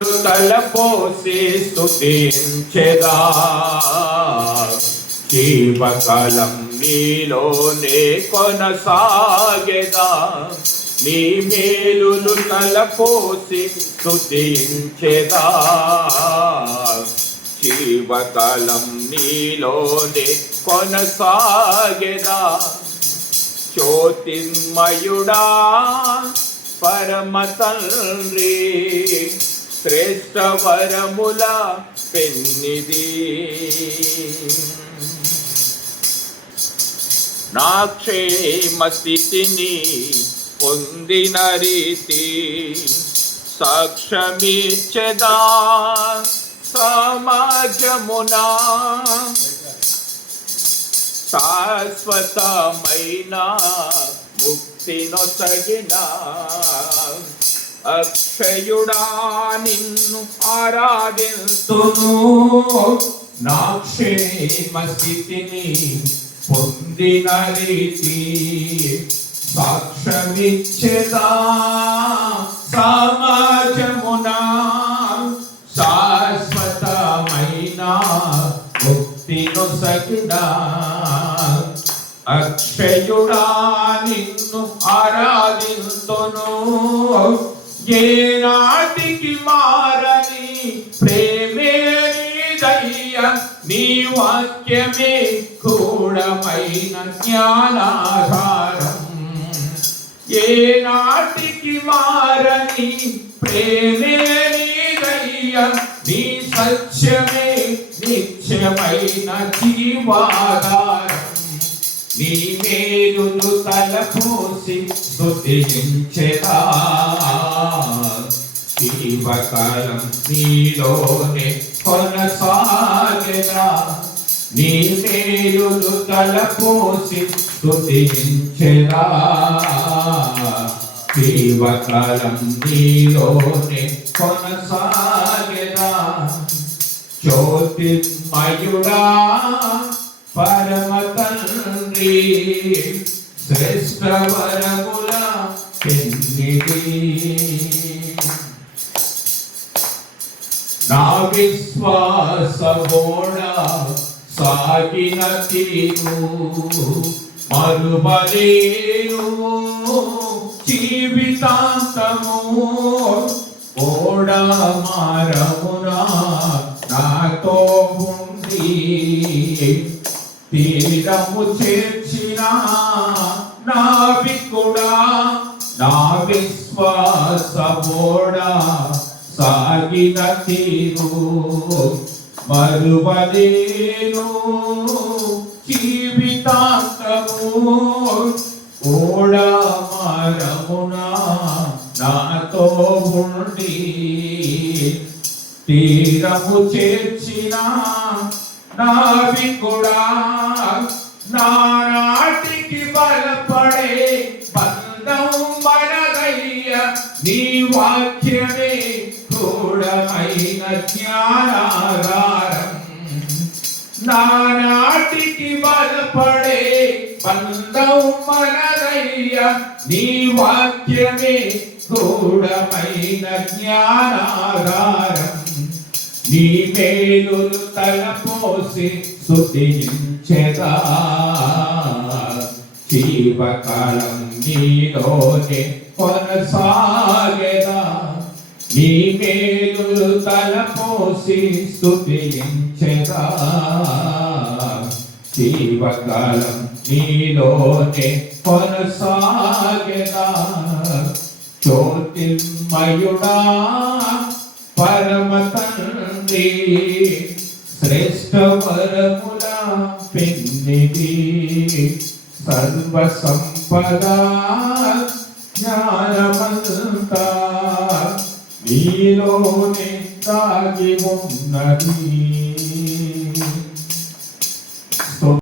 తలపోసి స్తుతించెదా జీవకాలం నీలోనే కొనసాగెదా నీ మేలులు తలపోసి స్తుతించెదా జీవకాలం నీలోనే కొనసాగెదా జ్యోతిర్మయుడా పరమ తండ్రి శ్రేష్ఠ వరముల పెన్నిది నా క్షేమ స్థితిని పొందిన రీతి సాక్ష్యమిచ్చెదా సమాజమునా శాశ్వతమైన ముక్తినొసగిన అక్షయుడా నిన్ను ఆరాధింతును నా క్షేమ స్థితిని పొందిన రీతి సాక్ష్యమిచ్చెదా సమాజమునా శాశ్వతమైన ముక్తినొసగిన అక్షయుడా నిన్ను ఆరాధింతును ఏనాటికి మారని ప్రేమే నీదయ్యా నీ వాక్యమే గూఢమైన జ్ఞానాధారం ఏనాటికి మారని ప్రేమే నీదయ్యా నీ సత్యమే నిత్యమైన జీవాధారం నీ మేలులు తలపోసి స్తుతించెదా జీవకాలం నీలోనే కొనసాగెదా నీ మేలులు తలపోసి స్తుతించెదా జీవకాలం నీలోనే కొనసాగెదా జ్యోతిర్మయుడా పరమ తండ్రి శ్రేష్ఠ వరముల పెన్నిది నా విశ్వాసమోడ సాగిన తీరు మరువలేను జీవితాంతము ఓడ మారమునా నాతో ఉండి తీరము చేర్చిన నావికుడా నా విశ్వాసమోడా సాగిన తీరు మరువలేను జీవితాంతము ఓడ మరమునా నాతో ఉండి తీరము చేర్చిన నావికుడా నానాటికి బలపడే బంధం మనదయ్య నీ వాక్యమే గూఢమైన జ్ఞానాధారం నానాటికి బలపడే బంధం మనదయ్య నీ వాక్యమే గూఢమైన జ్ఞానాధారం నీ మేలులు తలపోసి స్తుతించెదా జీవకాలం నీలోనే కొనసాగెదా నీ మేలులు తలపోసి స్తుతించెదా జీవకాలం నీలోనే కొనసాగెదా జ్యోతిర్మయుడా పరమ తండ్రి శ్రేష్ఠ వరముల పెన్నిది సర్వ సంపద జ్ఞానమంతా నీలోనే దాగి ఉన్నది.